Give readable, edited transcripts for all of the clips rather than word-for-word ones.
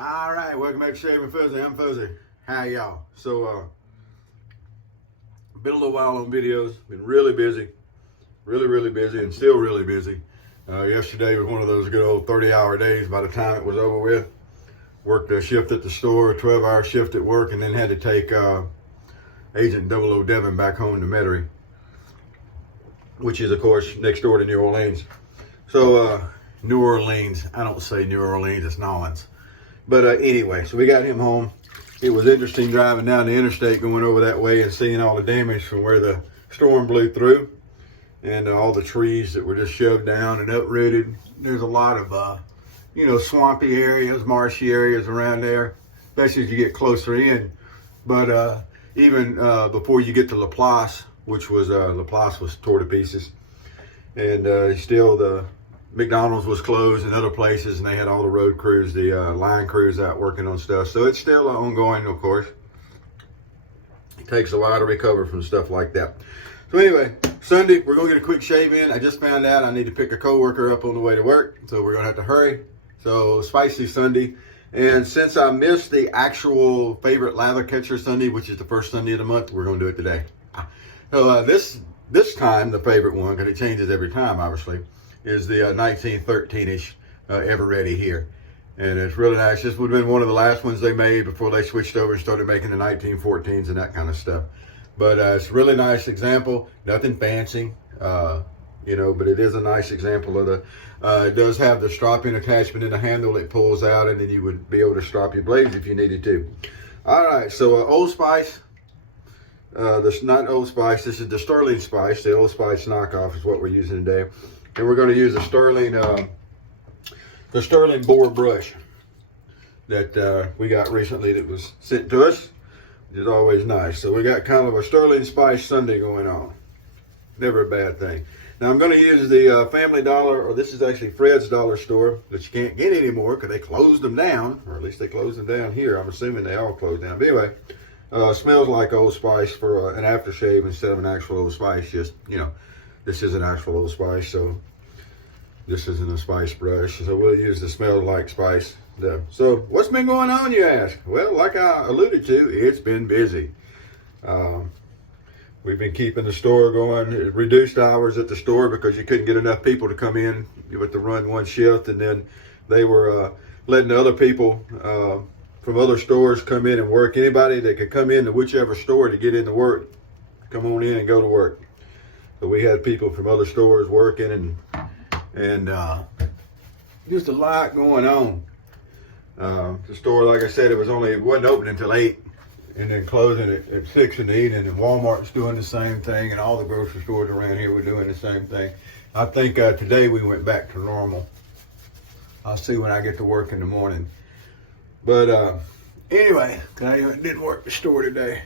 All right, welcome back to Shaving Fuzzy. I'm Fuzzy. How y'all? So, been a little while on videos. Been really busy, really busy, and still really busy. Yesterday was one of those good old 30-hour days. By the time it was over with, worked a shift at the store, 12-hour shift at work, and then had to take Agent 00 Devin back home to Metairie, which is, of course, next door to New Orleans. So, New Orleans. I don't say New Orleans. It's Nolans. But anyway, so we got him home. It was interesting driving down the interstate going over that way and seeing all the damage from where the storm blew through and all the trees that were just shoved down and uprooted. There's a lot of, swampy areas, marshy areas around there, especially as you get closer in. But even before you get to Laplace, which was, Laplace was tore to pieces. And still the McDonald's was closed and other places, and they had all the road crews, the line crews out working on stuff. So it's still ongoing, of course. It takes a while to recover from stuff like that. So anyway, Sunday, we're going to get a quick shave in. I just found out I need to pick a coworker up on the way to work, so we're going to have to hurry. So spicy Sunday. And since I missed the actual favorite lather catcher Sunday, which is the first Sunday of the month, we're going to do it today. So this time, the favorite one, because it changes every time, obviously, is the 1913-ish Ever Ready here. And it's really nice. This would have been one of the last ones they made before they switched over and started making the 1914s and that kind of stuff. But it's a really nice example. Nothing fancy, but it is a nice example of the, it does have the stropping attachment in the handle. It pulls out, and then you would be able to strop your blades if you needed to. All right, so Old Spice. This not Old Spice. This is the Stirling Spice. The Old Spice knockoff is what we're using today. And we're going to use the Stirling boar brush that we got recently that was sent to us, which is always nice. So we got kind of a Stirling Spice Sunday going on. Never a bad thing. Now I'm going to use the Family Dollar, or this is actually Fred's Dollar Store, that you can't get anymore because they closed them down, or at least they closed them down here. I'm assuming they all closed down. But anyway, smells like Old Spice for an aftershave instead of an actual Old Spice. Just, this is an actual Old Spice, so this isn't a spice brush. So we'll use the smell like spice. So what's been going on, you ask? Well, like I alluded to, it's been busy. We've been keeping the store going, reduced hours at the store because you couldn't get enough people to come in. You had to run one shift, and then they were letting the other people from other stores come in and work. Anybody that could come into whichever store to get into work, come on in and go to work. So we had people from other stores working, and just a lot going on. The store, like I said, it wasn't open until 8, and then closing at 6 in the evening. And Walmart's doing the same thing, and all the grocery stores around here were doing the same thing. I think today we went back to normal. I'll see when I get to work in the morning. But anyway, I didn't work the store today.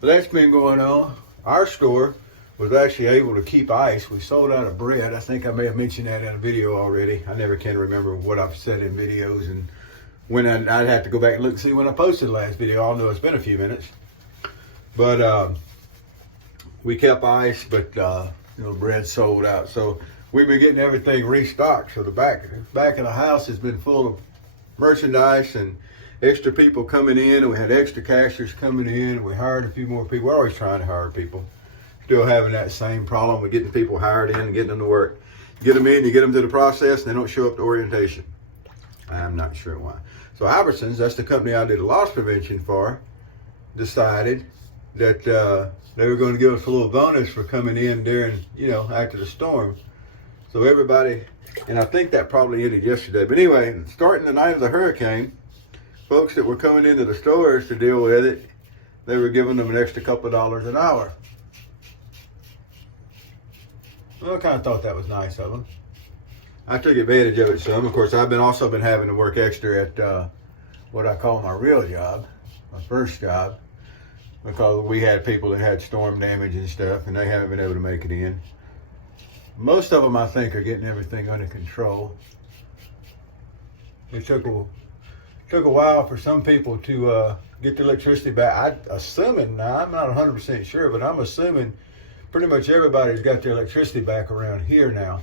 But that's been going on. Our store was actually able to keep ice. We sold out of bread. I think I may have mentioned that in a video already. I never can remember what I've said in videos, and when I'd have to go back and look and see when I posted the last video. I'll know it's been a few minutes. But we kept ice, but bread sold out. So we've been getting everything restocked. So the back of the house has been full of merchandise and extra people coming in, and we had extra cashiers coming in, and we hired a few more people. We're always trying to hire people. Still having that same problem with getting people hired in and getting them to work. You get them in, you get them to the process, and they don't show up to orientation. I'm not sure why. So Albertsons, that's the company I did the loss prevention for, decided that they were going to give us a little bonus for coming in during, after the storm. So everybody, and I think that probably ended yesterday. But anyway, starting the night of the hurricane, folks that were coming into the stores to deal with it, they were giving them an extra couple of dollars an hour. Well, I kind of thought that was nice of them. I took advantage of it some. Of course, I've also been having to work extra at what I call my real job, my first job, because we had people that had storm damage and stuff, and they haven't been able to make it in. Most of them, I think, are getting everything under control. It took a while for some people to get the electricity back. Now I'm not 100% sure, but I'm assuming pretty much everybody's got their electricity back around here now.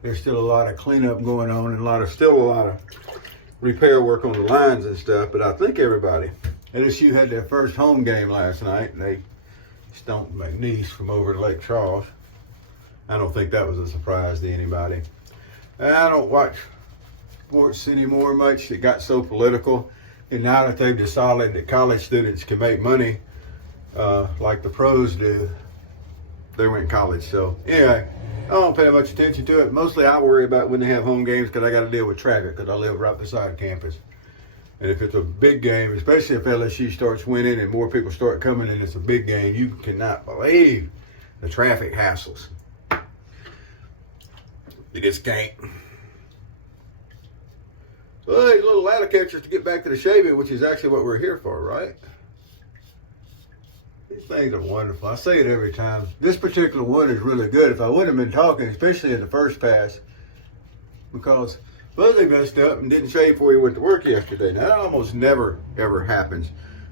There's still a lot of cleanup going on, and still a lot of repair work on the lines and stuff, but I think everybody, LSU had their first home game last night, and they stomped McNeese from over to Lake Charles. I don't think that was a surprise to anybody. I don't watch sports anymore much. It got so political, and now that they've decided that college students can make money like the pros do, they went to college. So anyway, I don't pay much attention to it. Mostly I worry about when they have home games because I got to deal with traffic because I live right beside campus. And if it's a big game, especially if LSU starts winning and more people start coming and it's a big game, you cannot believe the traffic hassles. You just can't. So these little ladder catchers to get back to the shaving, which is actually what we're here for, right? These things are wonderful. I say it every time. This particular one is really good. If I wouldn't have been talking, especially in the first pass, because Fuzzy messed up and didn't shave before he went to work yesterday. Now, that almost never, ever happens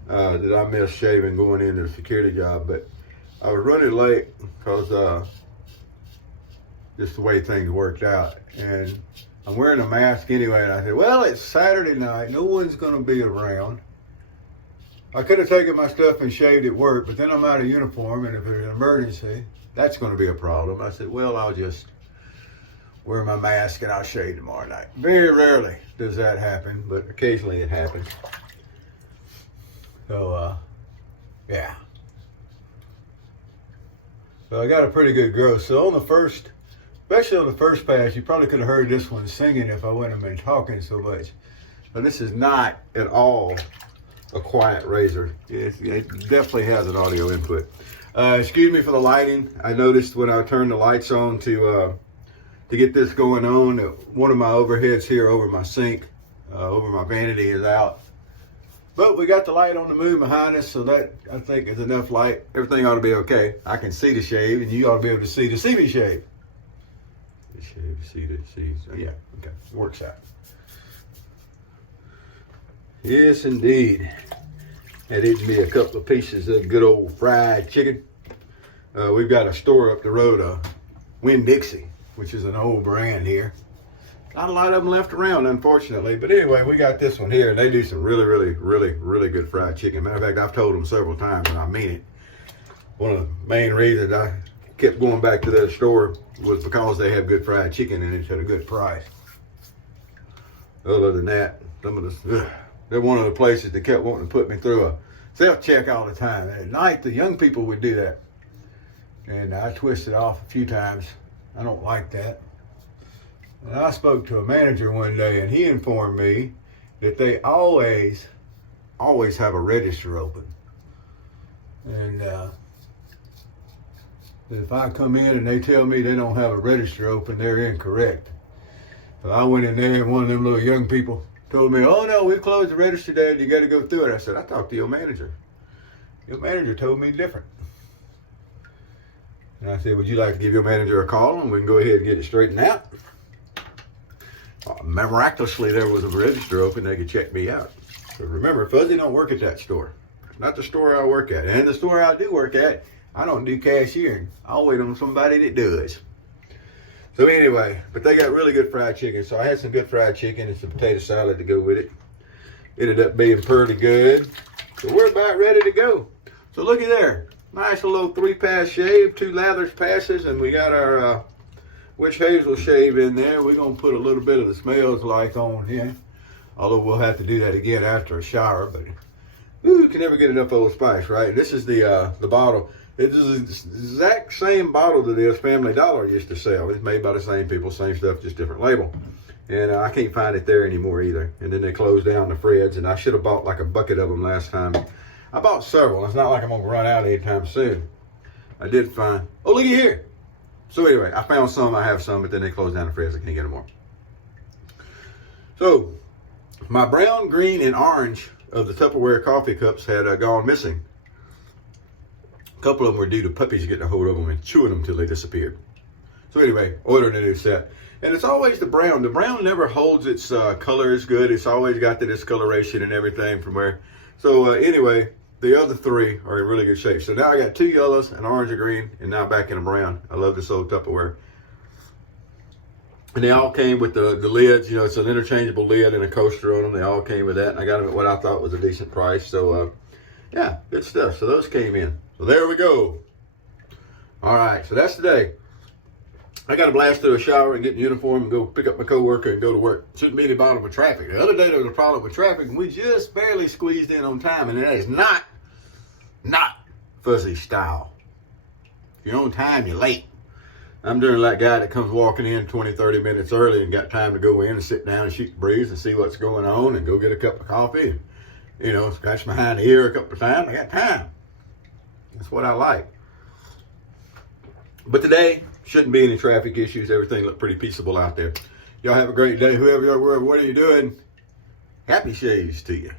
that I miss shaving going into the security job. But I was running late because just the way things worked out. And I'm wearing a mask anyway. And I said, well, it's Saturday night. No one's going to be around. I could have taken my stuff and shaved at work, but then I'm out of uniform. And if there's an emergency, that's going to be a problem. I said, well, I'll just wear my mask and I'll shave tomorrow night. Very rarely does that happen, but occasionally it happens. So, yeah. So I got a pretty good growth. So on the first, especially on the first pass, you probably could have heard this one singing if I wouldn't have been talking so much. But this is not at all a quiet razor. It definitely has an audio input. Excuse me for the lighting. I noticed when I turned the lights on to get this going on, one of my overheads here over my sink, over my vanity is out. But we got the light on the moon behind us, so that I think is enough light. Everything ought to be okay. I can see the shave, and you ought to be able to see me shave. So yeah, okay, works out. Yes, indeed. That is me a couple of pieces of good old fried chicken. We've got a store up the road, Winn-Dixie, which is an old brand here. Not a lot of them left around, unfortunately. But anyway, we got this one here, and they do some really good fried chicken. Matter of fact, I've told them several times, and I mean it. One of the main reasons I kept going back to that store was because they have good fried chicken, and it's at a good price. Other than that, they're one of the places that kept wanting to put me through a self-check all the time. And at night, the young people would do that. And I twisted off a few times. I don't like that. And I spoke to a manager one day, and he informed me that they always have a register open. And if I come in and they tell me they don't have a register open, they're incorrect. So I went in there, and one of them little young people told me, oh no, we closed the register, Dad, you got to go through it. I said, I talked to your manager. Your manager told me different. And I said, would you like to give your manager a call and we can go ahead and get it straightened out? Miraculously, there was a register open. They could check me out. But remember, Fuzzy don't work at that store. Not the store I work at. And the store I do work at, I don't do cashiering. I'll wait on somebody that does. So anyway, but they got really good fried chicken. So I had some good fried chicken and some potato salad to go with it. Ended up being pretty good. So we're about ready to go. So looky there. Nice little 3-pass shave, 2 lathers passes, and we got our witch hazel shave in there. We're going to put a little bit of the smells like on here. Although we'll have to do that again after a shower. But you can never get enough Old Spice, right? This is the bottle. It is the exact same bottle that this Family Dollar used to sell. It's made by the same people, same stuff, just different label. And I can't find it there anymore either. And then they closed down the Fred's, and I should have bought like a bucket of them last time. I bought several. It's not like I'm going to run out anytime soon. I did find, oh, looky here. So anyway, I found some, I have some, but then they closed down the Fred's. I can't get them more. So my brown, green, and orange of the Tupperware coffee cups had gone missing. A couple of them were due to puppies getting a hold of them and chewing them till they disappeared. So anyway, ordered a new set. And it's always the brown. The brown never holds its color as good. It's always got the discoloration and everything from where. So anyway, the other 3 are in really good shape. So now I got 2 yellows, an orange, a green, and now back in a brown. I love this old Tupperware. And they all came with the lids. You know, it's an interchangeable lid and a coaster on them. They all came with that. And I got them at what I thought was a decent price. So, yeah, good stuff. So those came in. So there we go. All right, so that's today. I got to blast through a shower and get in uniform and go pick up my coworker and go to work. Shouldn't be any problem with traffic. The other day there was a problem with traffic, and we just barely squeezed in on time, and that is not fuzzy style. If you're on time, you're late. I'm doing like guy that comes walking in 20, 30 minutes early and got time to go in and sit down and shoot the breeze and see what's going on and go get a cup of coffee and, you know, scratch behind the ear a couple of times. I got time. That's what I like. But today, shouldn't be any traffic issues. Everything looked pretty peaceable out there. Y'all have a great day. Whoever you are, what are you doing? Happy shaves to you.